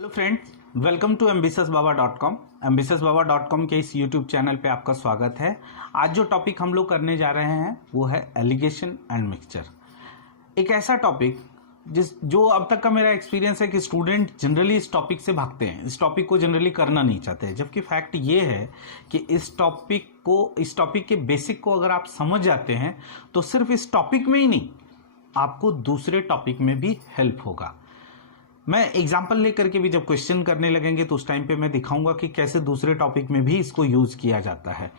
Hello friends, welcome to ambitiousbaba.com। ambitiousbaba.com के इस YouTube channel पे आपका स्वागत है। आज जो टॉपिक हम लोग करने जा रहे हैं वो है एलिगेशन एंड मिक्सचर। एक ऐसा टॉपिक जो अब तक का मेरा एक्सपीरियंस है कि स्टूडेंट जनरली इस टॉपिक से भागते हैं, इस टॉपिक को जनरली करना नहीं चाहते, जबकि फैक्ट ये है कि इस टॉपिक के बेसिक को अगर आप समझ जाते हैं तो सिर्फ इस टॉपिक में ही नहीं, आपको दूसरे टॉपिक में भी हेल्प होगा। मैं एग्जाम्पल लेकर के भी जब क्वेश्चन करने लगेंगे तो उस टाइम पे मैं दिखाऊंगा कि कैसे दूसरे टॉपिक में भी इसको यूज किया जाता है।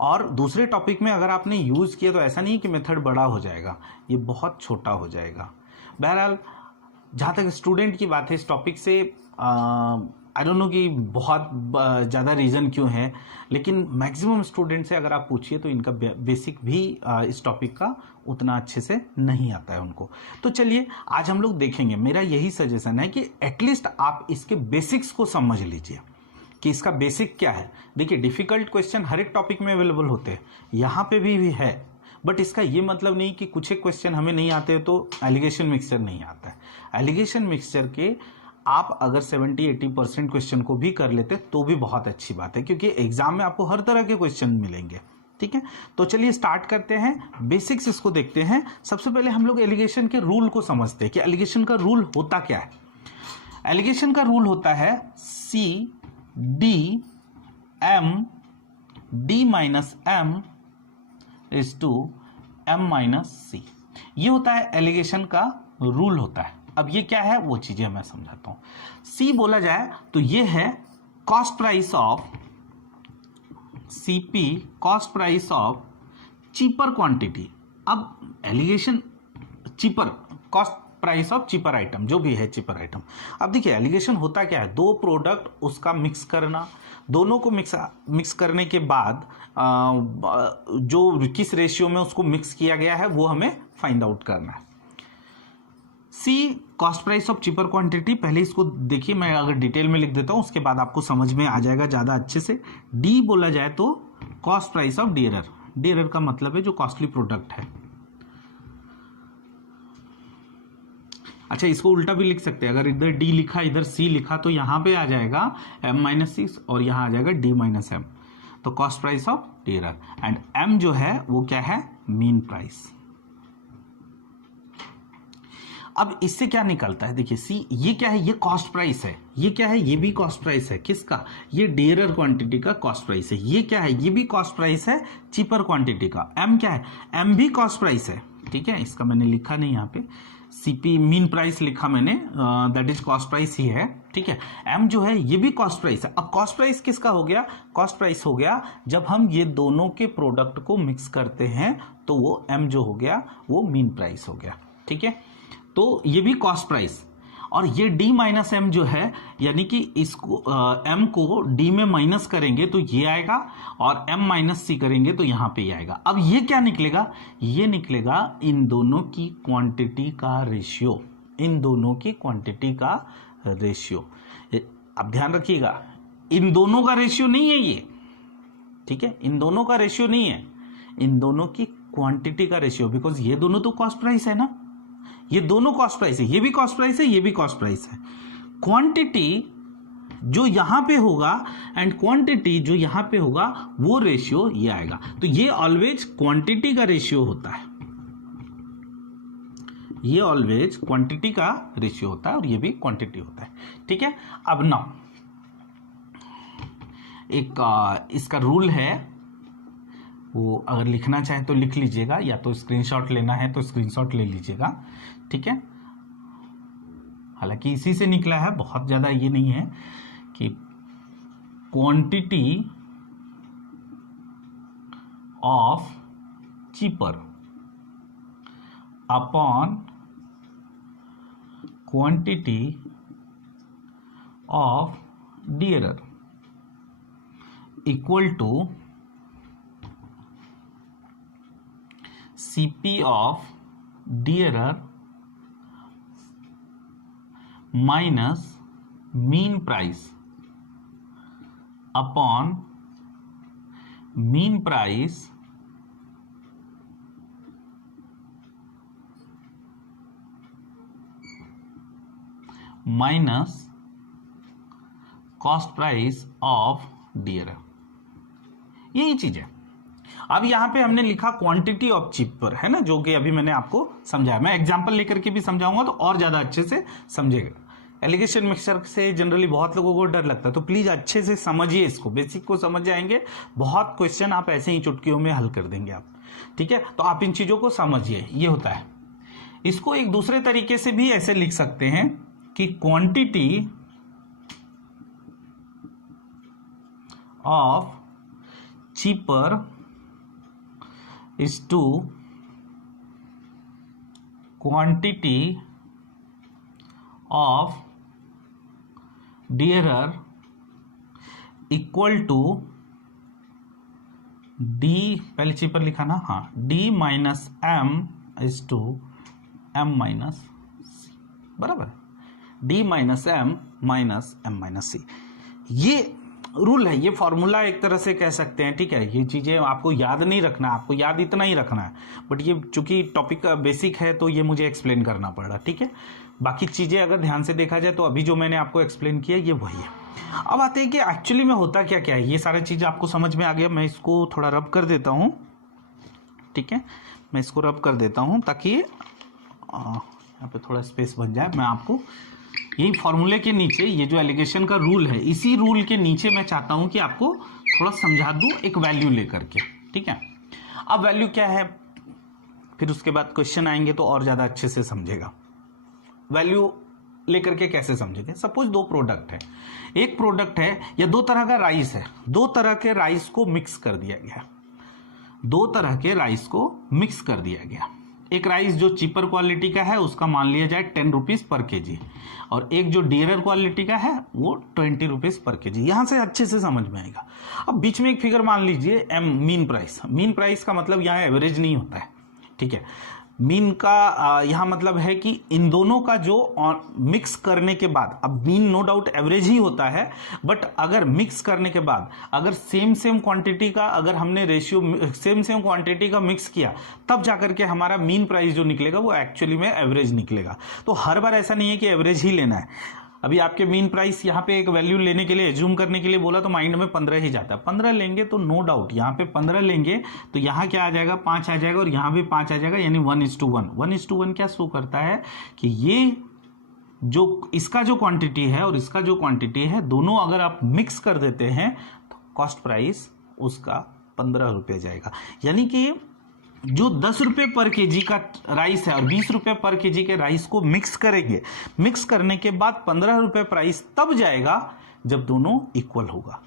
और दूसरे टॉपिक में अगर आपने यूज किया तो ऐसा नहीं कि मेथड बड़ा हो जाएगा, ये बहुत छोटा हो जाएगा। बहरहाल जहाँ तक स्टूडेंट की बात है, इस टॉपिक से आई डोंट नो कि बहुत ज़्यादा रीज़न क्यों है, लेकिन मैक्सिमम स्टूडेंट से अगर आप पूछिए तो इनका बेसिक भी इस टॉपिक का उतना अच्छे से नहीं आता है उनको। तो चलिए आज हम लोग देखेंगे। मेरा यही सजेशन है कि एटलीस्ट आप इसके बेसिक्स को समझ लीजिए कि इसका बेसिक क्या है। देखिए, डिफ़िकल्ट क्वेश्चन हर एक टॉपिक में अवेलेबल होते हैं, यहाँ पे भी है, बट इसका ये मतलब नहीं कि कुछ एक क्वेश्चन हमें नहीं आते तो एलिगेशन मिक्सचर नहीं आता है। एलिगेशन मिक्सचर के आप अगर 70-80% क्वेश्चन को भी कर लेते तो भी बहुत अच्छी बात है, क्योंकि एग्जाम में आपको हर तरह के क्वेश्चन मिलेंगे। ठीक है, तो चलिए स्टार्ट करते हैं। बेसिक्स इसको देखते हैं। सबसे पहले हम लोग एलिगेशन के रूल को समझते हैं कि एलिगेशन का रूल होता क्या है। एलिगेशन का रूल होता है C/D/M D-M/M-C। ये होता है एलिगेशन का रूल होता है। अब ये क्या है वो चीजें मैं समझाता हूं। सी बोला जाए तो ये है cost price of CP, cost price of cheaper quantity. अब alligation cheaper, cost price of cheaper item, जो भी है चीपर आइटम। अब देखिए एलिगेशन होता क्या है, दो प्रोडक्ट उसका मिक्स करना, दोनों को मिक्स करने के बाद जो किस रेशियो में उसको मिक्स किया गया है वो हमें फाइंड आउट करना है। C cost price of cheaper quantity, पहले इसको देखिए, मैं अगर डिटेल में लिख देता हूं उसके बाद आपको समझ में आ जाएगा ज्यादा अच्छे से। डी बोला जाए तो cost price of dearer. Dearer का मतलब है जो कॉस्टली प्रोडक्ट है। अच्छा, इसको उल्टा भी लिख सकते हैं, अगर इधर डी लिखा इधर सी लिखा तो यहां पे आ जाएगा M-6 और यहां आ जाएगा D-M, तो cost price of dearer. And M जो है वो क्या है, मीन प्राइस। अब इससे क्या निकलता है, देखिए सी ये क्या है, ये कॉस्ट प्राइस है। ये क्या है, ये भी कॉस्ट प्राइस है। किसका, ये डियरर क्वांटिटी का कॉस्ट प्राइस है। ये क्या है, ये भी कॉस्ट प्राइस है चीपर क्वांटिटी का। एम क्या है, एम भी कॉस्ट प्राइस है। ठीक है, इसका मैंने लिखा नहीं यहाँ पे, सीपी मीन प्राइस लिखा मैंने, दैट इज कॉस्ट प्राइस ही है। ठीक है, एम जो है ये भी कॉस्ट प्राइस है। अब कॉस्ट प्राइस किसका हो गया, कॉस्ट प्राइस हो गया जब हम ये दोनों के प्रोडक्ट को मिक्स करते हैं तो वो एम जो हो गया वो मीन प्राइस हो गया। ठीक है, तो ये भी कॉस्ट प्राइस। और ये D-M जो है, यानी कि इसको M को D में माइनस करेंगे तो ये आएगा, और M-C करेंगे तो यहां पे आएगा। अब ये क्या निकलेगा, ये निकलेगा इन दोनों की क्वांटिटी का रेशियो। इन दोनों की क्वांटिटी का रेशियो। अब ध्यान रखिएगा, इन दोनों का रेशियो नहीं है ये। ठीक है, इन दोनों का रेशियो नहीं है, इन दोनों की क्वांटिटी का रेशियो, बिकॉज ये दोनों तो कॉस्ट प्राइस है ना, ये दोनों कॉस्ट प्राइस है, ये भी कॉस्ट प्राइस है, ये भी कॉस्ट प्राइस है। क्वांटिटी जो यहां पे होगा एंड क्वांटिटी जो यहां पे होगा वो रेशियो ये आएगा। तो ये ऑलवेज क्वांटिटी का रेशियो होता है, ये ऑलवेज क्वांटिटी का रेशियो होता है और ये भी क्वांटिटी होता है। ठीक है, अब ना एक इसका रूल है, वो अगर लिखना चाहे तो लिख लीजिएगा, या तो स्क्रीनशॉट लेना है तो स्क्रीनशॉट ले लीजिएगा। ठीक है, हालांकि इसी से निकला है, बहुत ज्यादा ये नहीं है कि quantity of cheaper upon quantity of dearer equal to CP of dearer minus mean price upon mean price minus cost price of dearer, यही चीज है। अब यहां पे हमने लिखा क्वांटिटी ऑफ चीपर, है ना, जो कि अभी मैंने आपको समझाया। मैं एग्जांपल लेकर के भी समझाऊंगा तो और ज्यादा अच्छे से समझेगा। एलिगेशन मिक्सचर से जनरली बहुत लोगों को डर लगता है, तो प्लीज अच्छे से समझिए इसको, बेसिक को समझ जाएंगे, बहुत क्वेश्चन आप ऐसे ही चुटकियों में हल कर देंगे आप, ठीक है। तो आप इन चीजों को समझिए, ये होता है। इसको एक दूसरे तरीके से भी ऐसे लिख सकते हैं कि quantity of cheaper is to quantity of dearer equal to D, पहले चीपर लिखा ना, हाँ, D minus M is to M minus C, बराबर, D minus M minus C. ये रूल है, ये फॉर्मूला एक तरह से कह सकते हैं, ठीक है। ये चीजें आपको याद नहीं रखना, आपको याद इतना ही रखना है, बट ये चूंकि टॉपिक बेसिक है तो ये मुझे एक्सप्लेन करना पड़ रहा, ठीक है। बाकी चीजें अगर ध्यान से देखा जाए तो अभी जो मैंने आपको एक्सप्लेन किया ये वही है। अब आते हैं कि एक्चुअली में होता क्या क्या है। ये सारी चीजें आपको समझ में आ गया। मैं इसको थोड़ा रब कर देता हूं, ठीक है, मैं इसको रब कर देता हूं ताकि यहाँ पे थोड़ा स्पेस बन जाए। मैं आपको यही फॉर्मूले के नीचे ये जो एलिगेशन का रूल है, इसी रूल के नीचे मैं चाहता हूं कि आपको थोड़ा समझा दूं एक वैल्यू लेकर के, ठीक है। अब वैल्यू क्या है, फिर उसके बाद क्वेश्चन आएंगे तो और ज्यादा अच्छे से समझेगा। वैल्यू लेकर के कैसे समझेंगे। सपोज दो प्रोडक्ट है, एक प्रोडक्ट है या दो तरह का राइस है, दो तरह के राइस को मिक्स कर दिया गया, दो तरह के राइस को मिक्स कर दिया गया। एक राइस जो चीपर क्वालिटी का है उसका मान लिया जाए 10 रुपीज पर केजी, और एक जो डियरर क्वालिटी का है वो 20 रुपीज पर केजी। यहां से अच्छे से समझ में आएगा। अब बीच में एक फिगर मान लीजिए M, mean price. Mean price का मतलब यहाँ एवरेज नहीं होता है, ठीक है। मीन का यहां मतलब है कि इन दोनों का जो मिक्स करने के बाद, अब मीन नो डाउट एवरेज ही होता है, बट अगर मिक्स करने के बाद अगर सेम क्वांटिटी का, अगर हमने रेशियो सेम क्वांटिटी का मिक्स किया, तब जाकर के हमारा मीन प्राइस जो निकलेगा वो एक्चुअली में एवरेज निकलेगा। तो हर बार ऐसा नहीं है कि एवरेज ही लेना है। अभी आपके मीन प्राइस यहाँ पे एक वैल्यू लेने के लिए, जूम करने के लिए बोला तो माइंड में 15 ही जाता है। 15 लेंगे तो नो डाउट यहाँ पे 15 लेंगे तो यहाँ क्या आ जाएगा, 5 आ जाएगा, और यहाँ भी 5 आ जाएगा, यानी 1:1। 1:1 क्या शो करता है कि ये जो इसका जो क्वांटिटी है और इसका जो क्वांटिटी है, दोनों अगर आप मिक्स कर देते हैं तो कॉस्ट प्राइस उसका 15 रुपये जाएगा। यानी कि जो 10 रुपए पर केजी का राइस है और 20 रुपए पर केजी के राइस को मिक्स करेंगे, मिक्स करने के बाद 15 रुपए प्राइस तब जाएगा जब दोनों इक्वल होगा।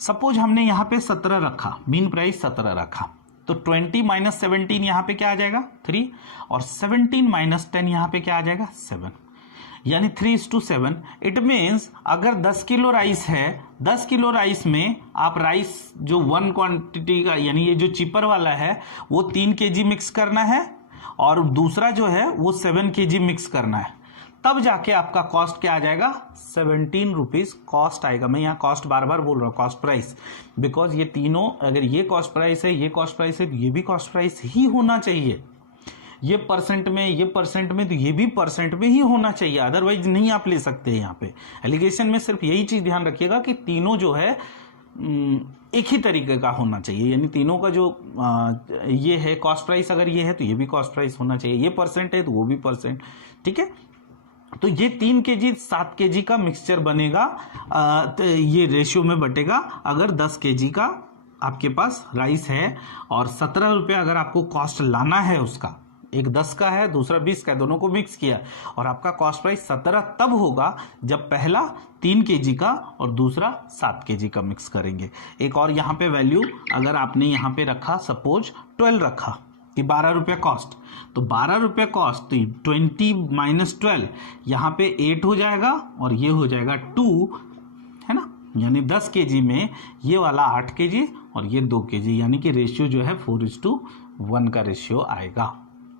सपोज हमने यहां पे 17 रखा, मीन प्राइस 17 रखा, तो 20 माइनस 17 यहां पे क्या आ जाएगा 3, और 17 माइनस 10 यहां पे क्या आ जाएगा 7, यानी 3:7। इट मीन्स अगर 10 किलो राइस है, 10 किलो राइस में आप राइस जो 1 क्वांटिटी का, यानी ये जो चीपर वाला है वो 3 केजी मिक्स करना है, और दूसरा जो है वो 7 केजी मिक्स करना है, तब जाके आपका कॉस्ट क्या आ जाएगा 17 रुपीज कॉस्ट आएगा। मैं यहाँ कॉस्ट बार बार बोल रहा हूँ, कॉस्ट प्राइस, बिकॉज ये तीनों, अगर ये कॉस्ट प्राइस है, ये कॉस्ट प्राइस है, तो ये भी कॉस्ट प्राइस ही होना चाहिए। ये परसेंट में, ये परसेंट में, तो ये भी परसेंट में ही होना चाहिए, अदरवाइज नहीं आप ले सकते। यहाँ पे एलिगेशन में सिर्फ यही चीज ध्यान रखिएगा कि तीनों जो है एक ही तरीके का होना चाहिए, यानी तीनों का जो ये है कॉस्ट प्राइस, अगर ये है तो ये भी कॉस्ट प्राइस होना चाहिए, ये परसेंट है तो वो भी परसेंट, ठीक है। तो ये 3 केजी 7 केजी का मिक्सचर बनेगा, तो ये रेशियो में बटेगा। अगर 10 केजी का आपके पास राइस है और 17 रुपये अगर आपको कॉस्ट लाना है उसका, एक 10 का है दूसरा 20 का है, दोनों को मिक्स किया, और आपका कॉस्ट प्राइस 17 तब होगा जब पहला 3 केजी का और दूसरा 7 केजी का मिक्स करेंगे। एक और यहाँ पे वैल्यू अगर आपने यहाँ पे रखा, सपोज 12 रखा कि 12 रुपये कॉस्ट, तो 12 रुपये कॉस्ट, तो 20 माइनस 12 यहाँ पे 8 हो जाएगा और ये हो जाएगा 2, है ना, यानी 10 केजी में ये वाला 8 केजी और ये 2 केजी, यानी कि रेशियो जो है 4:1 का रेशियो आएगा।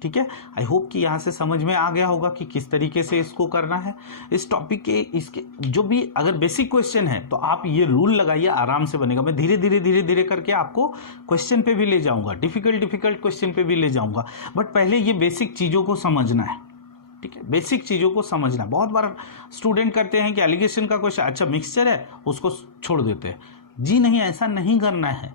ठीक है, आई होप कि यहाँ से समझ में आ गया होगा कि किस तरीके से इसको करना है। इस टॉपिक के इसके जो भी अगर बेसिक क्वेश्चन है तो आप ये रूल लगाइए, आराम से बनेगा। मैं धीरे धीरे करके आपको क्वेश्चन पे भी ले जाऊंगा, डिफिकल्ट क्वेश्चन पे भी ले जाऊंगा, बट पहले ये बेसिक चीजों को समझना है। ठीक है, बेसिक चीजों को समझना। बहुत बार स्टूडेंट करते हैं कि एलिगेशन का क्वेश्चन, अच्छा मिक्सचर है उसको छोड़ देते हैं। जी नहीं, ऐसा नहीं करना है।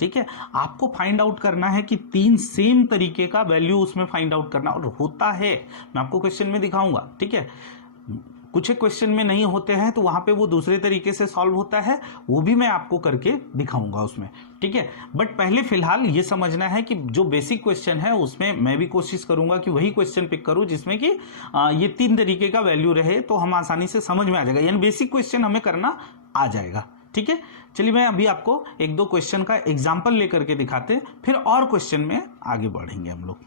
ठीक है, आपको फाइंड आउट करना है कि 3 सेम तरीके का वैल्यू उसमें फाइंड आउट करना, और होता है, मैं आपको क्वेश्चन में दिखाऊंगा। ठीक है, कुछ क्वेश्चन में नहीं होते हैं तो वहां पे वो दूसरे तरीके से सॉल्व होता है, वो भी मैं आपको करके दिखाऊंगा उसमें। ठीक है, बट पहले फिलहाल ये समझना है कि जो बेसिक क्वेश्चन है उसमें मैं भी कोशिश करूंगा कि वही क्वेश्चन पिक करूं जिसमें कि ये 3 तरीके का वैल्यू रहे, तो हम आसानी से समझ में आ जाएगा, यानी बेसिक क्वेश्चन हमें करना आ जाएगा। ठीक है, चलिए मैं अभी आपको 1-2 क्वेश्चन का एग्जाम्पल लेकर के दिखाते हैं, फिर और क्वेश्चन में आगे बढ़ेंगे हम लोग।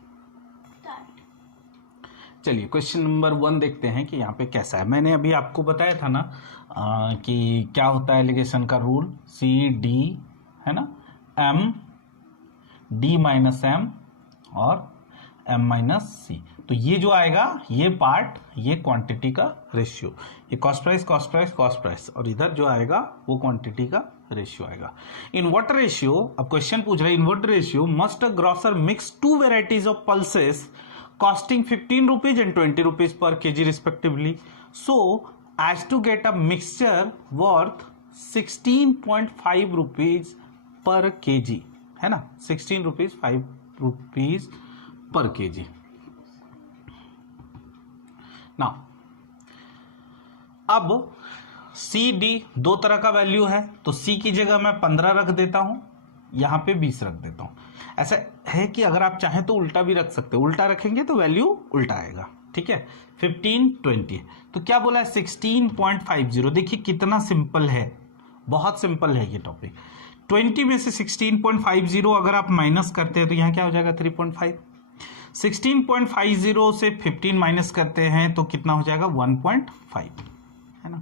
चलिए क्वेश्चन नंबर 1 देखते हैं कि यहाँ पे कैसा है। मैंने अभी आपको बताया था ना कि क्या होता है एलिगेशन का रूल, सी डी है ना, एम डी माइनस एम और एम माइनस सी। तो ये जो आएगा ये पार्ट, ये क्वांटिटी का रेशियो, ये cost price cost price cost price, और इधर जो आएगा वो क्वांटिटी का रेशियो आएगा। इन व्हाट रेशियो, अब क्वेश्चन पूछ रहा है इन what ratio must a grocer mix 2 varieties of pulses costing 15 rupees and 20 rupees per kg respectively, so as to get a mixture worth 16.5 rupees per kg, है ना, 16 rupees 5 rupees per kg। now अब C D 2 तरह का value है, तो सी की जगह मैं 15 रख देता हूं, यहां पे 20 रख देता हूं। ऐसा है कि अगर आप चाहें तो उल्टा भी रख सकते हो, उल्टा रखेंगे तो वैल्यू उल्टा आएगा। ठीक है, 15 20, तो क्या बोला है 16.50। देखिए कितना सिंपल है, बहुत सिंपल है ये टॉपिक। 20 में से 16.50 अगर आप माइनस करते हैं तो यहाँ क्या हो जाएगा 3.5। 16.50 से 15 माइनस करते हैं तो कितना हो जाएगा 1.5, है ना।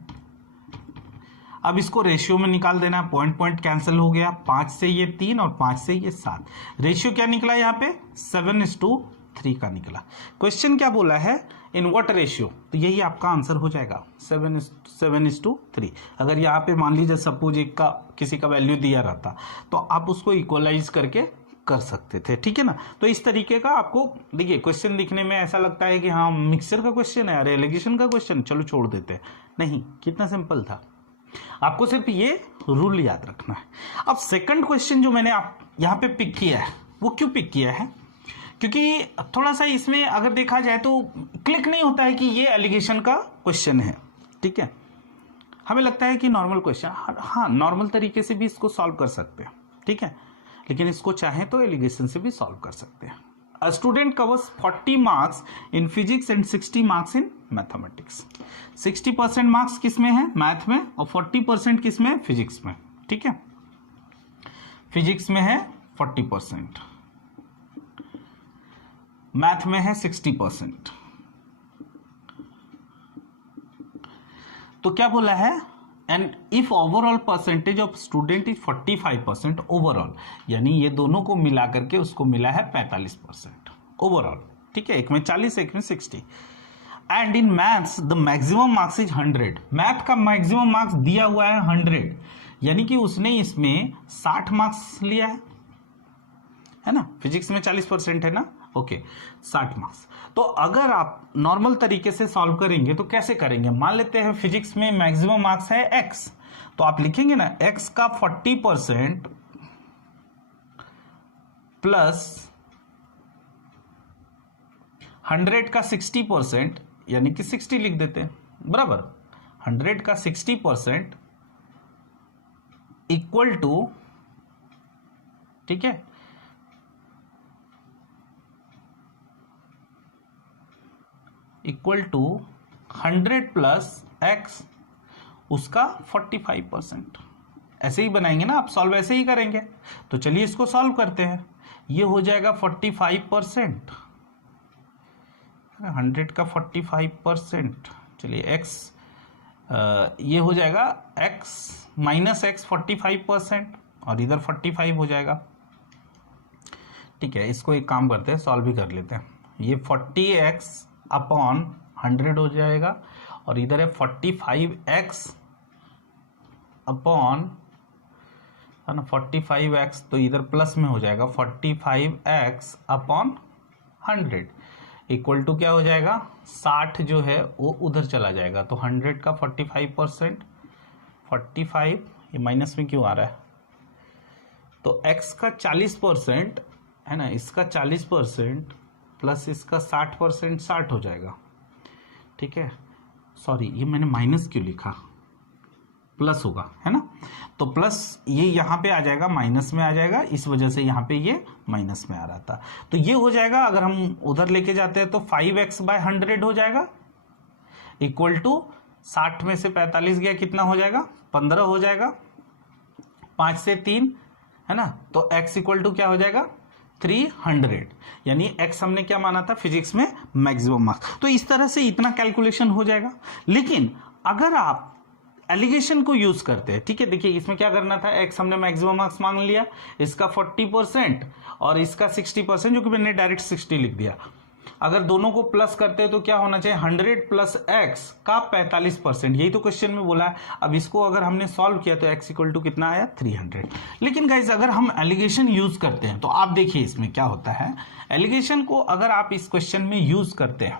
अब इसको रेशियो में निकाल देना है, पॉइंट पॉइंट कैंसिल हो गया, 5 से ये 3 और 5 से ये 7। रेशियो क्या निकला यहाँ पे 7:3 का निकला। क्वेश्चन क्या बोला है इन व्हाट रेशियो, तो यही आपका आंसर हो जाएगा 7:3। अगर यहाँ पे मान लीजिए सपोज एक का किसी का वैल्यू दिया रहता तो आप उसको इक्वलाइज करके कर सकते थे। ठीक है ना, तो इस तरीके का आपको, देखिए क्वेश्चन दिखने में ऐसा लगता है कि हाँ मिक्सचर का क्वेश्चन है, अरे एलिगेशन का क्वेश्चन, चलो छोड़ देते हैं। नहीं, कितना सिंपल था, आपको सिर्फ ये रूल याद रखना है। अब सेकंड क्वेश्चन जो मैंने आप यहां पे पिक किया है, वो क्यों पिक किया है, क्योंकि थोड़ा सा इसमें अगर देखा जाए तो क्लिक नहीं होता है कि ये एलिगेशन का क्वेश्चन है। ठीक है, हमें लगता है कि नॉर्मल क्वेश्चन, हाँ नॉर्मल तरीके से भी इसको सॉल्व कर सकते हैं। ठीक है, लेकिन इसको चाहें तो एलिगेशन से भी सॉल्व कर सकते हैं। A student covers 40 marks in physics and 60 marks in mathematics. 60% marks किस में है, मैथ में, और 40% किस में, फिजिक्स में। ठीक है, फिजिक्स में है 40%, मैथ में है 60%। तो क्या बोला है, and if overall percentage of student is 45% overall, यानी ये दोनों को मिला करके उसको मिला है 45% ओवरऑल। ठीक है, एक में 40 एक में 60। And in maths the maximum marks is 100, math का मैक्सिमम मार्क्स दिया हुआ है 100, यानी कि उसने इसमें 60 मार्क्स लिया है ना। फिजिक्स में 40% है ना, ओके 60 मार्क्स। तो अगर आप नॉर्मल तरीके से सॉल्व करेंगे तो कैसे करेंगे, मान लेते हैं फिजिक्स में मैक्सिमम मार्क्स है x, तो आप लिखेंगे ना x का 40% प्लस 100 का 60%, यानी कि 60 लिख देते हैं, बराबर 100 का 60% इक्वल टू, ठीक है, इक्वल टू 100 प्लस x, उसका 45%। ऐसे ही बनाएंगे ना आप, सॉल्व ऐसे ही करेंगे। तो चलिए इसको सॉल्व करते हैं। ये हो जाएगा 45%, 100 का 45%, चलिए x, ये हो जाएगा x माइनस एक्स 45%, और इधर 45 हो जाएगा। ठीक है, इसको एक काम करते हैं, सॉल्व भी कर लेते हैं। ये 40x अपॉन 100 हो जाएगा, और इधर है 45x अपॉन, है ना, 45x, तो इधर प्लस में हो जाएगा 45x अपॉन 100। इक्वल टू क्या हो जाएगा, 60 जो है वो उधर चला जाएगा, तो 100 का 45%, 45 ये माइनस में क्यों आ रहा है, तो x का 40% है ना, इसका 40% प्लस इसका 60%, 60 हो जाएगा, ठीक है। सॉरी ये मैंने माइनस क्यों लिखा, प्लस होगा है ना, तो प्लस ये यहाँ पे आ जाएगा, माइनस में आ जाएगा, इस वजह से यहाँ पे ये माइनस में आ रहा था। तो ये हो जाएगा, अगर हम उधर लेके जाते हैं तो 5x/100 हो जाएगा, इक्वल टू 60 में से 45 गया, कितना हो जाएगा, 15 हो जाएगा, 5 से 3 है ना, तो x इक्वल टू क्या हो जाएगा, 300, यानी x हमने क्या माना था फिजिक्स में, मैक्सिमम मार्क्स। तो इस तरह से इतना कैलकुलेशन हो जाएगा। लेकिन अगर आप एलिगेशन को यूज करते हैं, ठीक है, देखिए इसमें क्या करना था, x हमने मैक्सिमम मार्क्स मांग लिया, इसका 40% और इसका 60%, जो कि मैंने डायरेक्ट 60 लिख दिया। अगर दोनों को प्लस करते हैं तो क्या होना चाहिए, 100 प्लस x का 45%, यही तो क्वेश्चन में बोला है। अब इसको अगर हमने सॉल्व किया तो x इक्वल टू कितना आया, 300। लेकिन गाइज अगर हम एलिगेशन यूज करते हैं तो आप देखिए इसमें क्या होता है, एलिगेशन को अगर आप इस क्वेश्चन में यूज करते हैं,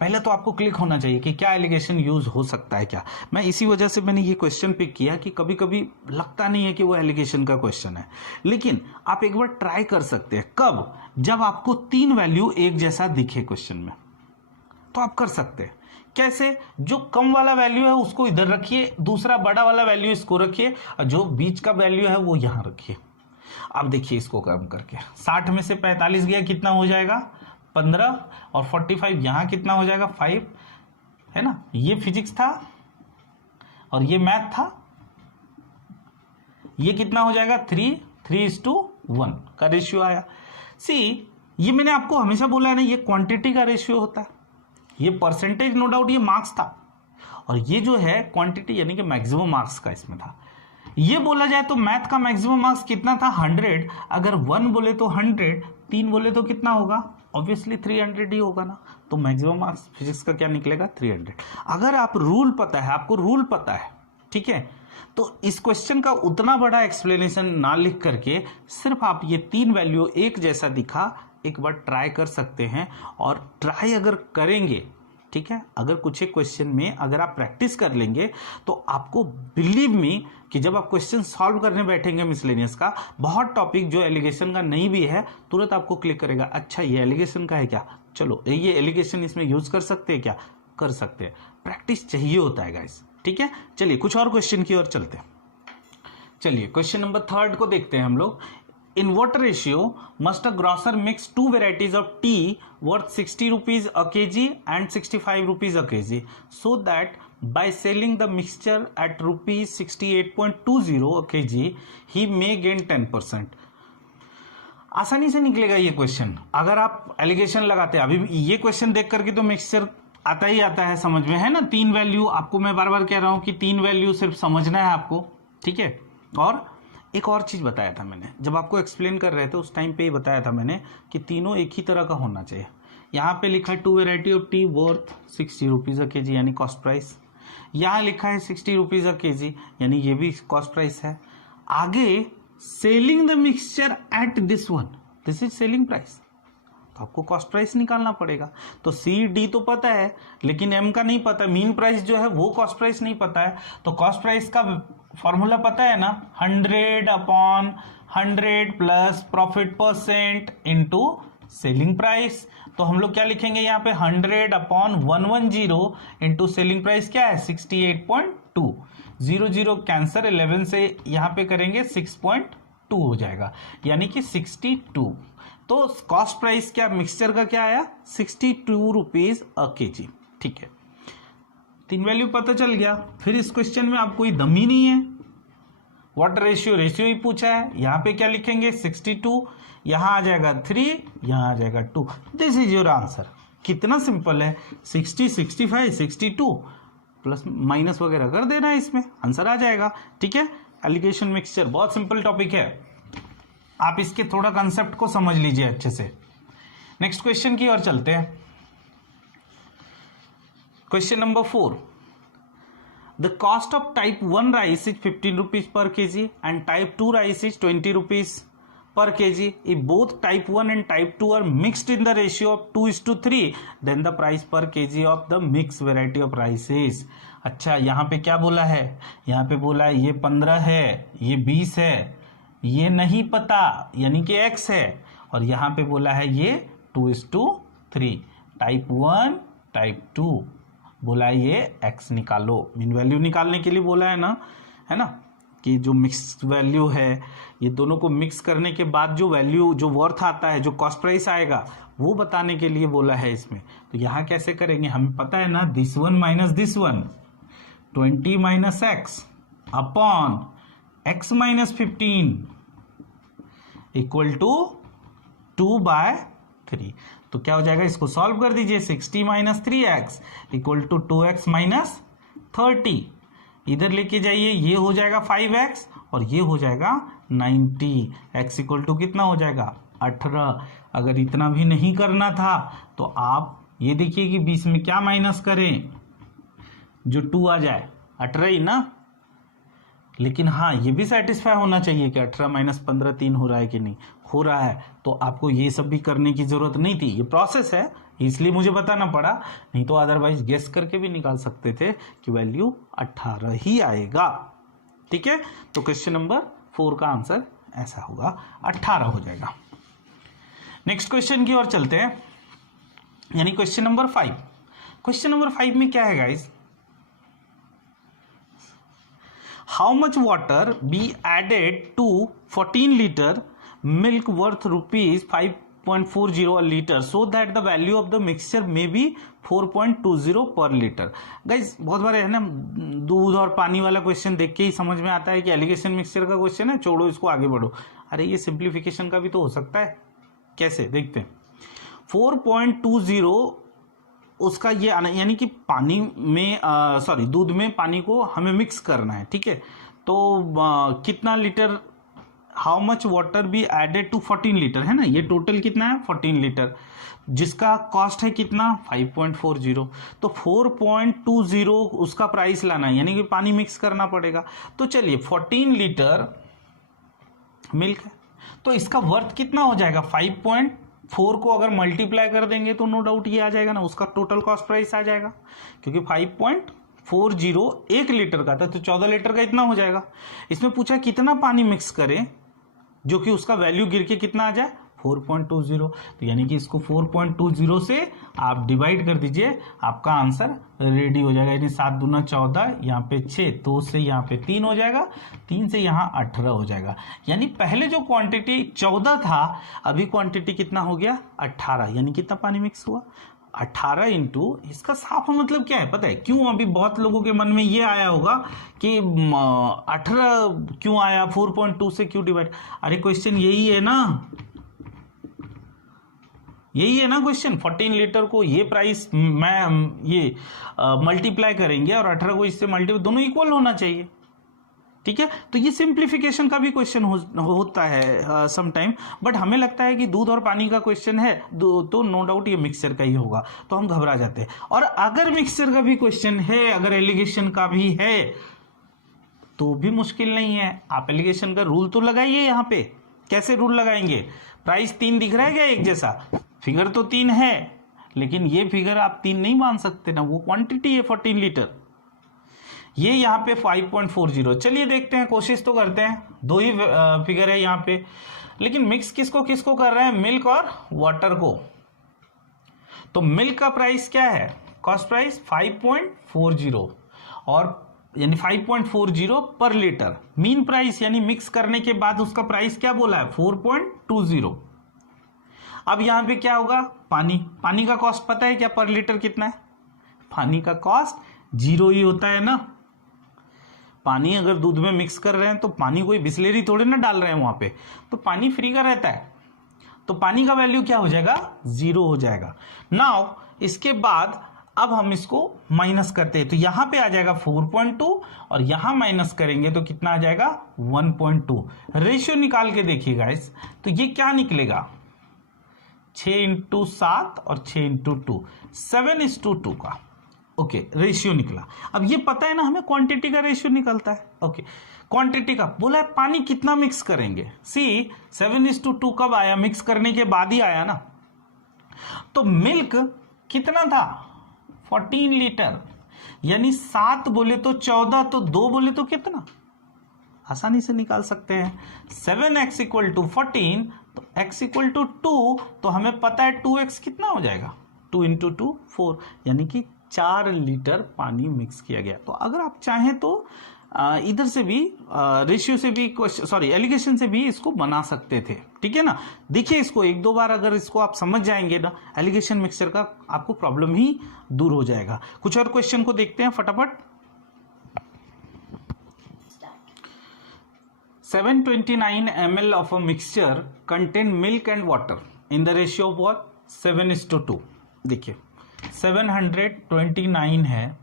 पहले तो आपको क्लिक होना चाहिए कि क्या एलिगेशन यूज हो सकता है क्या। मैं इसी वजह से मैंने ये क्वेश्चन पिक किया कि कभी कभी लगता नहीं है कि वो एलिगेशन का क्वेश्चन है, लेकिन आप एक बार ट्राई कर सकते हैं। कब, जब आपको 3 वैल्यू एक जैसा दिखे क्वेश्चन में, तो आप कर सकते हैं। कैसे, जो कम वाला वैल्यू है उसको इधर रखिए, दूसरा बड़ा वाला वैल्यू इसको रखिए, और जो बीच का वैल्यू है वो यहां रखिए। अब देखिए इसको कम करके 60 में से 45 गया, कितना हो जाएगा, 15, और 45 यहां कितना हो जाएगा, 5 है ना। ये फिजिक्स था और ये मैथ था, ये कितना हो जाएगा, 3:1 का रेशियो आया। सी, ये मैंने आपको हमेशा बोला है ना, ये क्वांटिटी का रेशियो होता है, ये परसेंटेज नो डाउट ये मार्क्स था, और ये जो है क्वांटिटी यानी कि मैक्सिमम मार्क्स का इसमें था। ये बोला जाए तो मैथ का मैक्सिमम मार्क्स कितना था, 100। अगर 1 बोले तो 100, 3 बोले तो कितना होगा, ऑब्वियसली 300 ही होगा ना। तो मैक्सिमम मार्क्स फिजिक्स का क्या निकलेगा, 300। अगर आप रूल पता है, आपको रूल पता है, ठीक है, तो इस क्वेश्चन का उतना बड़ा एक्सप्लेनेशन ना लिख करके सिर्फ आप ये 3 वैल्यू एक जैसा दिखा एक बार ट्राई कर सकते हैं। और ट्राई अगर करेंगे, ठीक है, अगर कुछ एक क्वेश्चन में अगर आप प्रैक्टिस कर लेंगे तो आपको बिलीव मी कि जब आप क्वेश्चन सॉल्व करने बैठेंगे मिसलेनियस का, बहुत टॉपिक जो एलिगेशन का नहीं भी है, तुरंत आपको क्लिक करेगा, अच्छा ये एलिगेशन का है क्या, चलो ये एलिगेशन इसमें यूज कर सकते हैं क्या, कर सकते हैं। प्रैक्टिस चाहिए होता है गाइस, ठीक है। चलिए कुछ और क्वेश्चन की ओर चलते हैं। चलिए क्वेश्चन नंबर 3 को देखते हैं हम लोग। In what ratio must a grocer mix 2 varieties of tea worth 60 rupees a kg and 65 rupees a kg so that by selling the mixture at rupees 68.20 a kg he may gain 10%? आसानी से निकलेगा ये question अगर आप allegation लगाते हैं। अभी ये क्वेश्चन देख करके तो मिक्सचर आता ही आता है समझ में, है ना। 3 वैल्यू, आपको मैं बार बार कह रहा हूं कि 3 वैल्यू सिर्फ समझना है आपको, ठीक है। और एक और चीज बताया था मैंने, जब आपको एक्सप्लेन कर रहे थे उस टाइम पे ही बताया था मैंने कि तीनों एक ही तरह का होना चाहिए। यहाँ पे लिखा है 2 variety of T worth 60 rupees a KG यानी कॉस्ट प्राइस, यहाँ लिखा है 60 रुपीज अ केजी यानी ये भी कॉस्ट प्राइस है। आगे selling the mixture at this one, this is selling price, तो आपको कॉस्ट प्राइस निकालना पड़ेगा। तो सी डी तो पता है लेकिन एम का नहीं पता, मीन प्राइस जो है वो कॉस्ट प्राइस नहीं पता है। तो कॉस्ट प्राइस का फॉर्मूला पता है ना, 100/100 plus profit percent into selling price. तो हम लोग क्या लिखेंगे यहाँ पे, 100/110 इंटू सेलिंग प्राइस क्या है 68.2, 00 कैंसर 11 से यहाँ पे करेंगे 6.2 हो जाएगा यानी कि 62। तो कॉस्ट प्राइस क्या मिक्सचर का क्या आया, 62 रुपीज अ केजी, ठीक है। 3 वैल्यू पता चल गया। फिर इस क्वेश्चन में आप कोई दम ही नहीं है, व्हाट रेशियो, रेशियो ही पूछा है। यहाँ पे क्या लिखेंगे 62, यहाँ आ जाएगा 3, यहाँ आ जाएगा 2, दिस इज योर आंसर। कितना सिंपल है, 60, 65, 62 प्लस माइनस वगैरह कर देना है, इसमें आंसर आ जाएगा, ठीक है। एलिगेशन मिक्सचर बहुत सिंपल टॉपिक है, आप इसके थोड़ा कंसेप्ट को समझ लीजिए अच्छे से। नेक्स्ट क्वेश्चन की ओर चलते हैं। Question number 4, the cost of type 1 rice is 15 rupees per KG and type 2 rice is 20 rupees per kg. If both type 1 and type 2 are mixed in the ratio of 2:3, then the price per kg of the mixed variety of rice is. अच्छा, यहाँ पे क्या बोला है? यहाँ पे बोला है ये 15 है, ये 20 है, ये नहीं पता यानी कि x है, और यहाँ पे बोला है ये 2:3. टाइप 1 टाइप 2 बोला है ये x निकालो. मीन वैल्यू निकालने के लिए बोला है ना, है ना, कि जो मिक्स वैल्यू है ये दोनों को मिक्स करने के बाद जो वैल्यू, जो वर्थ आता है, जो कॉस्ट प्राइस आएगा, वो बताने के लिए बोला है इसमें. तो यहाँ कैसे करेंगे? हमें पता है ना, this one minus this one, 20 minus X upon X minus 15 equal to 2/3. तो क्या हो जाएगा? इसको सॉल्व कर दीजिए. 60 minus 3x equal to 2x minus 30. इधर लेके जाइए, ये हो जाएगा 5x और ये हो जाएगा 90. x इक्वल टू कितना हो जाएगा? 18. अगर इतना भी नहीं करना था तो आप ये देखिए कि 20 में क्या माइनस करें, जो 2 आ जाए, 18 ही ना. लेकिन हाँ, ये भी सेटिस्फाई होना चाहिए कि 18 माइनस 15 3 हो रहा है कि नहीं हो रहा है. तो आपको ये सब भी करने की जरूरत नहीं थी. ये प्रोसेस है, इसलिए मुझे बताना पड़ा, नहीं तो अदरवाइज गेस करके भी निकाल सकते थे कि वैल्यू 18 ही आएगा. ठीक है, तो क्वेश्चन नंबर 4 का आंसर ऐसा होगा, 18 हो जाएगा. नेक्स्ट क्वेश्चन की ओर चलते हैं, यानी क्वेश्चन नंबर 5. क्वेश्चन नंबर 5 में क्या है guys? How much water be added to 14 liter milk worth rupees 5.40 a liter so that the value of the mixture may be 4.20 per liter. Guys बहुत बार है ना, दूध और पानी वाला क्वेश्चन देख के ही समझ में आता है कि एलिगेशन मिक्सचर का क्वेश्चन है, छोड़ो इसको, आगे बढ़ो. अरे ये सिंप्लीफिकेशन का भी तो हो सकता है. कैसे? देखते हैं. 4.20 उसका ये यानी कि पानी में दूध में पानी को हमें मिक्स करना है. ठीक है, तो कितना litre, how much water be added to 14 litre है ना, ये टोटल कितना है? 14 लीटर, जिसका कॉस्ट है कितना? 5.40. तो 4.20 उसका प्राइस लाना है, यानी कि पानी मिक्स करना पड़ेगा. तो चलिए 14 लीटर मिल्क है, तो इसका वर्थ कितना हो जाएगा? 5.4 को अगर मल्टीप्लाई कर देंगे तो नो डाउट ये आ जाएगा ना, उसका टोटल कॉस्ट प्राइस आ जाएगा, क्योंकि 5.40 1 लीटर का था, तो 14 लीटर का इतना हो जाएगा. इसमें पूछा कितना पानी मिक्स करें जो कि उसका वैल्यू गिर के कितना आ जाए? 4.20. तो यानी कि इसको 4.20 से आप डिवाइड कर दीजिए, आपका आंसर रेडी हो जाएगा. यानी 7 दूना 14, यहाँ पे 6, 2 से यहाँ पे 3 हो जाएगा, 3 से यहाँ 18 हो जाएगा. यानी पहले जो क्वांटिटी 14 था, अभी क्वांटिटी कितना हो गया? 18. यानी कितना पानी मिक्स हुआ? 18 इंटू, इसका साफ मतलब क्या है पता है? क्यों अभी बहुत लोगों के मन में ये आया होगा कि 18 क्यों आया, 4.2 से क्यों डिवाइड? अरे क्वेश्चन यही है ना, यही है ना क्वेश्चन. 14 लीटर को ये प्राइस मैं ये मल्टीप्लाई करेंगे और 18 को इससे मल्टीप्लाई, दोनों इक्वल होना चाहिए. ठीक है, तो ये सिंप्लीफिकेशन का भी क्वेश्चन होता है सम टाइम, बट हमें लगता है कि दूध और पानी का क्वेश्चन है तो नो डाउट ये मिक्सचर का ही होगा, तो हम घबरा जाते हैं. और अगर मिक्सचर का भी क्वेश्चन है, अगर एलिगेशन का भी है, तो भी मुश्किल नहीं है. आप एलिगेशन का रूल तो लगाइए. यहाँ पे कैसे रूल लगाएंगे? प्राइस 3 दिख रहा है क्या एक जैसा? फिगर तो 3 है, लेकिन ये फिगर आप 3 नहीं मान सकते ना, वो क्वांटिटी है 14 लीटर. ये यहाँ पे 5.40. चलिए देखते हैं, कोशिश तो करते हैं. 2 ही फिगर है यहाँ पे, लेकिन मिक्स किसको किसको कर रहे हैं? मिल्क और वाटर को. तो मिल्क का प्राइस क्या है? कॉस्ट प्राइस 5.40 और यानी 5.40 पर लीटर. मीन प्राइस यानी मिक्स करने के बाद उसका प्राइस क्या बोला है? 4.20. अब यहां पे क्या होगा? पानी का कॉस्ट पता है क्या पर लीटर कितना है? पानी का कॉस्ट 0 ही होता है ना. पानी अगर दूध में मिक्स कर रहे हैं तो पानी कोई बिस्लेरी थोड़े ना डाल रहे हैं वहां पे, तो पानी फ्री का रहता है. तो पानी का वैल्यू क्या हो जाएगा? 0 हो जाएगा. नाउ इसके बाद अब हम इसको माइनस करते हैं, तो यहां पे आ जाएगा 4.2 और यहां माइनस करेंगे तो कितना आ जाएगा? 1.2. रेशियो निकाल के देखिए गाइस, तो ये क्या निकलेगा? 6 × 7 और 6 × 2, 7:2 का. ओके, रेशियो निकला। अब ये पता है ना हमें क्वांटिटी का रेशियो निकलता है। ओके, क्वांटिटी का बोला है पानी कितना मिक्स करेंगे। सी 7:2 कब आया, मिक्स करने के बाद ही आया ना। तो मिल्क कितना था 14 लीटर, यानी 7 बोले तो 14, तो 2 बोले तो कितना, आसानी से निकाल सकते हैं। 7x = 14, तो x = 2, तो हमें पता है 2x कितना हो जाएगा, 2 × 2 4, यानी कि 4 लीटर पानी मिक्स किया गया। तो अगर आप चाहें तो इधर से भी रेशियो से भी एलिगेशन से भी इसको बना सकते थे, ठीक है ना। देखिए इसको एक दो बार अगर इसको आप समझ जाएंगे ना, एलिगेशन मिक्सचर का आपको प्रॉब्लम ही दूर हो जाएगा। कुछ और क्वेश्चन को देखते हैं फटाफट। 729 ml of a mixture contain milk and water in the ratio of what, 7:2। देखिए 729 है,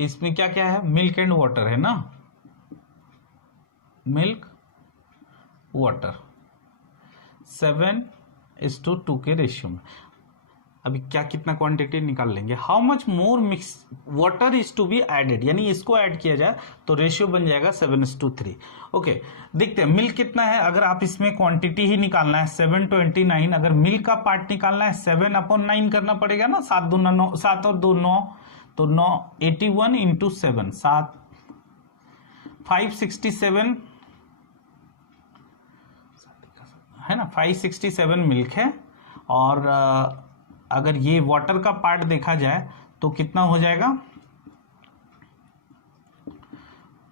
इसमें क्या क्या है, मिल्क एंड वाटर है ना, मिल्क वाटर 7:2 के रेशियो में। अभी क्या कितना क्वांटिटी निकाल लेंगे। How much more mix water is to be added, यानी इसको ऐड किया जाए तो रेशियो बन जाएगा 7:3। ओके, देखते हैं मिल्क कितना है। अगर आप इसमें क्वांटिटी ही निकालना है 729, अगर मिल्क का पार्ट निकालना है 7/9 करना पड़ेगा ना, 7 दूना 9, 7 और 2 9, तो 9 81 × 7, 7 567 है ना, 567 मिल्क है। और अगर ये वाटर का पार्ट देखा जाए तो कितना हो जाएगा,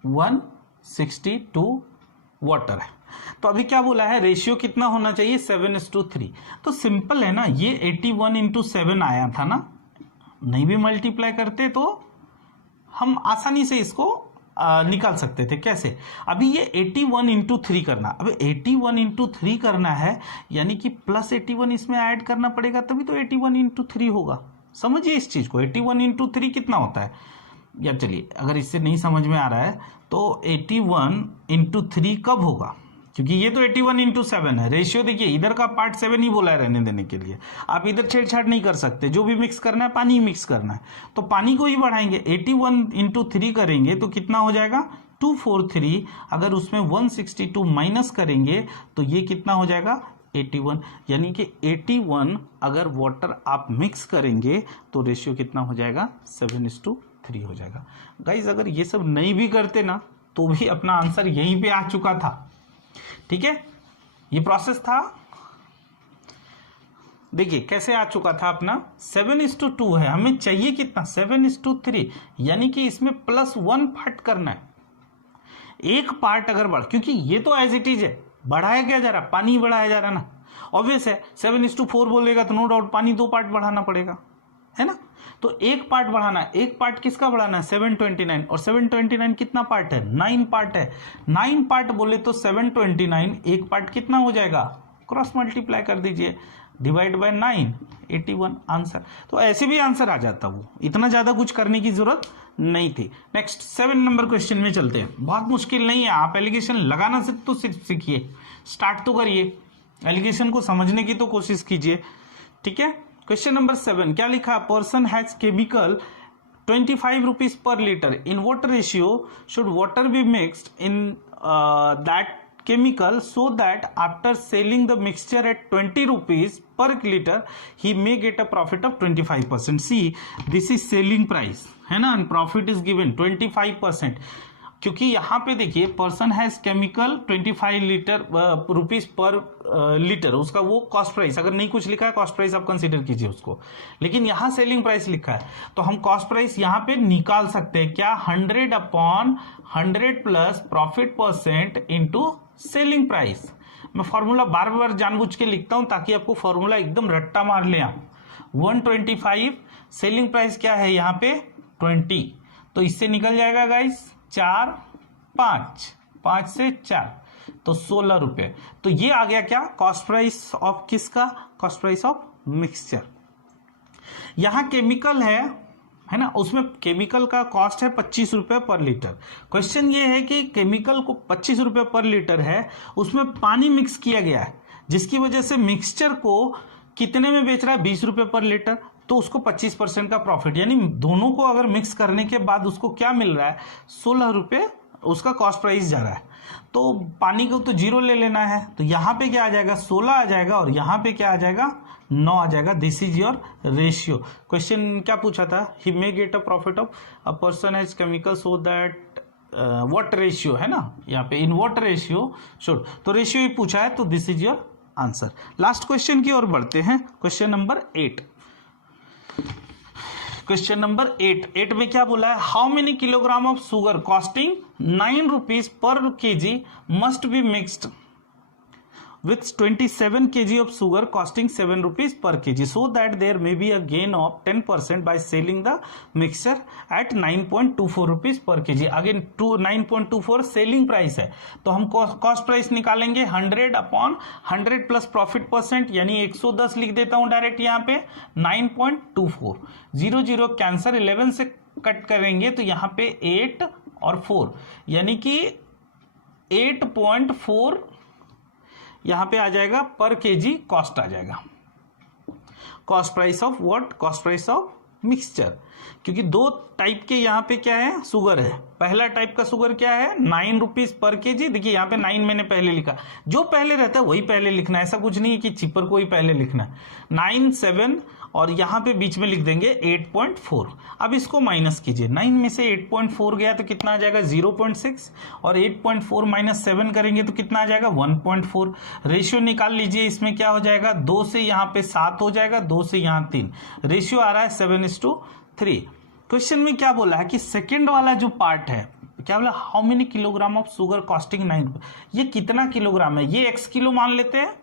162 वाटर है। तो अभी क्या बोला है, रेशियो कितना होना चाहिए, 7:3। तो सिंपल है ना, ये 81 × 7 आया था ना, नहीं भी मल्टीप्लाई करते तो हम आसानी से इसको निकाल सकते थे। कैसे, अभी ये 81 × 3 करना, अब 81 × 3 करना है, यानी कि +81 इसमें ऐड करना पड़ेगा, तभी तो 81 × 3 होगा। समझिए इस चीज को, 81 × 3 कितना होता है, या चलिए अगर इससे नहीं समझ में आ रहा है तो 81 × 3 कब होगा, क्योंकि ये तो 81 × 7 है। रेशियो देखिए, इधर का पार्ट 7 ही बोला है रहने देने के लिए, आप इधर छेड़छाड़ नहीं कर सकते। जो भी मिक्स करना है पानी ही मिक्स करना है, तो पानी को ही बढ़ाएंगे। 81 × 3 करेंगे तो कितना हो जाएगा, 243। अगर उसमें 162 माइनस करेंगे तो ये कितना हो जाएगा, 81, यानी कि 81 अगर वाटर आप मिक्स करेंगे तो रेशियो कितना हो जाएगा, 7:3 हो जाएगा। गाइज अगर ये सब नहीं भी करते ना तो भी अपना आंसर यहीं पे आ चुका था, ठीक है, ये प्रोसेस था। देखिए कैसे आ चुका था अपना, 7:2 है, हमें चाहिए कितना, 7:3, यानी कि इसमें +1 पार्ट करना है। एक पार्ट अगर बढ़, क्योंकि ये तो एज इट इज है, बढ़ाया क्या जा रहा, पानी बढ़ाया जा रहा ना, ऑब्वियस है। 7:4 बोलेगा तो नो डाउट पानी 2 पार्ट बढ़ाना पड़ेगा, है ना। तो एक पार्ट बढ़ाना है, एक पार्ट किसका बढ़ाना है, 729, और 729 कितना पार्ट है, 9 पार्ट है। 9 पार्ट बोले तो 729, एक पार्ट कितना हो जाएगा, क्रॉस मल्टीप्लाई कर दीजिए, डिवाइड बाय 9, 81 आंसर। तो ऐसे भी आंसर आ जाता, वो इतना ज्यादा कुछ करने की जरूरत नहीं थी। नेक्स्ट 7 नंबर क्वेश्चन में चलते हैं। बहुत मुश्किल नहीं है, आप एलिगेशन लगाना से तो सीखिए, स्टार्ट तो करिए, एलिगेशन को समझने की तो कोशिश कीजिए, ठीक है। क्वेश्चन नंबर 7 क्या लिखा, person has chemical 25 rupees per litre, in what ratio should water be mixed in that chemical so that after selling the mixture at 20 rupees per liter he may get a profit of 25%. see this is selling price है ना, and profit is given 25%, क्योंकि यहाँ पे देखिए person has chemical 25 rupees per litre, उसका वो cost price, अगर नहीं कुछ लिखा है कॉस्ट प्राइस आप कंसीडर कीजिए उसको, लेकिन यहाँ सेलिंग प्राइस लिखा है तो हम कॉस्ट प्राइस यहाँ पे निकाल सकते हैं क्या, 100/100 plus profit % into selling price. मैं फॉर्मूला बार बार जानबूझ के लिखता हूं ताकि आपको फॉर्मूला एकदम रट्टा मार ले आप। 125, सेलिंग प्राइस क्या है यहाँ पे 20, तो इससे निकल जाएगा गाइस 4 5, 5 से 4 तो 16 रुपए। तो ये आ गया क्या, कॉस्ट प्राइस ऑफ किसका, कॉस्ट प्राइस ऑफ मिक्सचर। यहां केमिकल है ना, उसमें केमिकल का कॉस्ट है 25 रुपए पर लीटर। क्वेश्चन ये है कि केमिकल को 25 रुपए पर लीटर है, उसमें पानी मिक्स किया गया है, जिसकी वजह से मिक्सचर को कितने में बेच रहा है, 20 रुपए पर लीटर। तो उसको 25% का प्रॉफिट, यानी दोनों को अगर मिक्स करने के बाद उसको क्या मिल रहा है, 16 रुपये उसका कॉस्ट प्राइस जा रहा है। तो पानी को तो 0 ले लेना है, तो यहाँ पे क्या आ जाएगा, 16 आ जाएगा और यहाँ पे क्या आ जाएगा, 9 आ जाएगा। This is your ratio. Question क्या पूछा था, he may get a profit of a person has chemical so that what ratio है ना, यहाँ पे इन व्हाट रेशियो शुड, तो रेशियो ही पूछा है, तो this is your answer. Last question की ओर बढ़ते हैं, क्वेश्चन नंबर 8। क्वेश्चन नंबर 8 में क्या बोला है, how many kilogram of sugar costing 9 rupees per kg must be mixed with 27 kg of sugar costing 7 rupees per kg so that there may be a gain of 10% by selling the mixture at 9.24 rupees per kg। Again 9.24 selling price है, तो हम cost price निकालेंगे 100 upon 100 plus profit percent, यानी 110 लिख देता हूं direct यहाँ पे 9.24। 0 कैंसर 11 से कट करेंगे तो यहाँ पे 8 और 4 यानी कि 8.4 यहां पे आ जाएगा पर केजी कॉस्ट आ जाएगा। Cost price of what, cost price of mixture, क्योंकि दो टाइप के यहाँ पे क्या है, शुगर है। पहला टाइप का शुगर क्या है, 9 रुपीज पर केजी। देखिए यहाँ पे 9 मैंने पहले लिखा, जो पहले रहता है वही पहले लिखना है, ऐसा कुछ नहीं है कि चिपर को ही पहले लिखना है। 9, 7 और यहाँ पे बीच में लिख देंगे 8.4। अब इसको माइनस कीजिए, 9 में से 8.4 गया तो कितना आ जाएगा 0.6 और 8.4 माइनस 7 करेंगे तो कितना आ जाएगा 1.4। रेशियो निकाल लीजिए, इसमें क्या हो जाएगा, 2 से यहाँ पे 7 हो जाएगा, 2 से यहाँ 3, रेशियो आ रहा है 7:3। क्वेश्चन में क्या बोला है कि सेकेंड वाला जो पार्ट है, क्या बोला, how many kilogram of sugar costing 9 रुपये, ये कितना किलोग्राम है, ये x किलो मान लेते हैं,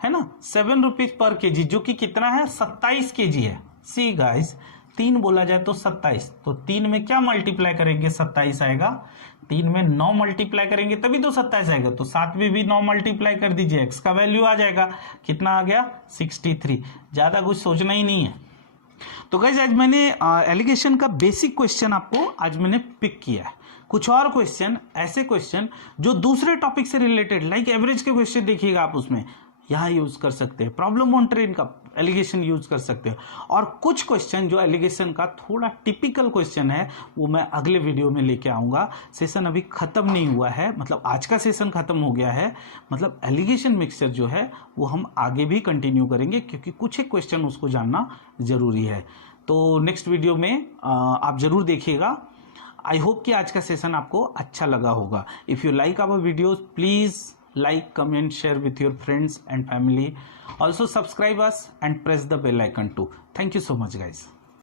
है ना, 7 रुपीज पर केजी, जो कि कितना है 27 केजी है। सी गाइस, 3 बोला जाए तो 27, तो 3 में क्या मल्टीप्लाई करेंगे 27 आएगा, 3 में 9 मल्टीप्लाई करेंगे तभी तो 27 आएगा, तो 7 में भी 9 मल्टीप्लाई कर दीजिए, x का वैल्यू आ जाएगा, कितना आ गया 63। ज्यादा कुछ सोचना ही नहीं है। तो गाइस आज मैंने एलिगेशन का बेसिक क्वेश्चन आपको आज मैंने पिक किया है। कुछ और क्वेश्चन, ऐसे क्वेश्चन जो दूसरे टॉपिक से रिलेटेड, लाइक एवरेज के क्वेश्चन देखिएगा आप, उसमें यहाँ यूज कर सकते हैं, प्रॉब्लम ऑन ट्रेन का एलिगेशन यूज कर सकते हैं, और कुछ क्वेश्चन जो एलिगेशन का थोड़ा टिपिकल क्वेश्चन है वो मैं अगले वीडियो में लेके आऊंगा। सेशन अभी खत्म नहीं हुआ है, मतलब आज का सेशन खत्म हो गया है, मतलब एलिगेशन मिक्सचर जो है वो हम आगे भी कंटिन्यू करेंगे, क्योंकि कुछ एक क्वेश्चन उसको जानना जरूरी है। तो नेक्स्ट वीडियो में आप जरूर देखिएगा। आई होप कि आज का सेशन आपको अच्छा लगा होगा। If you like our videos, please like, comment, share with your friends and family. Also subscribe us and press the bell icon too. Thank you so much guys.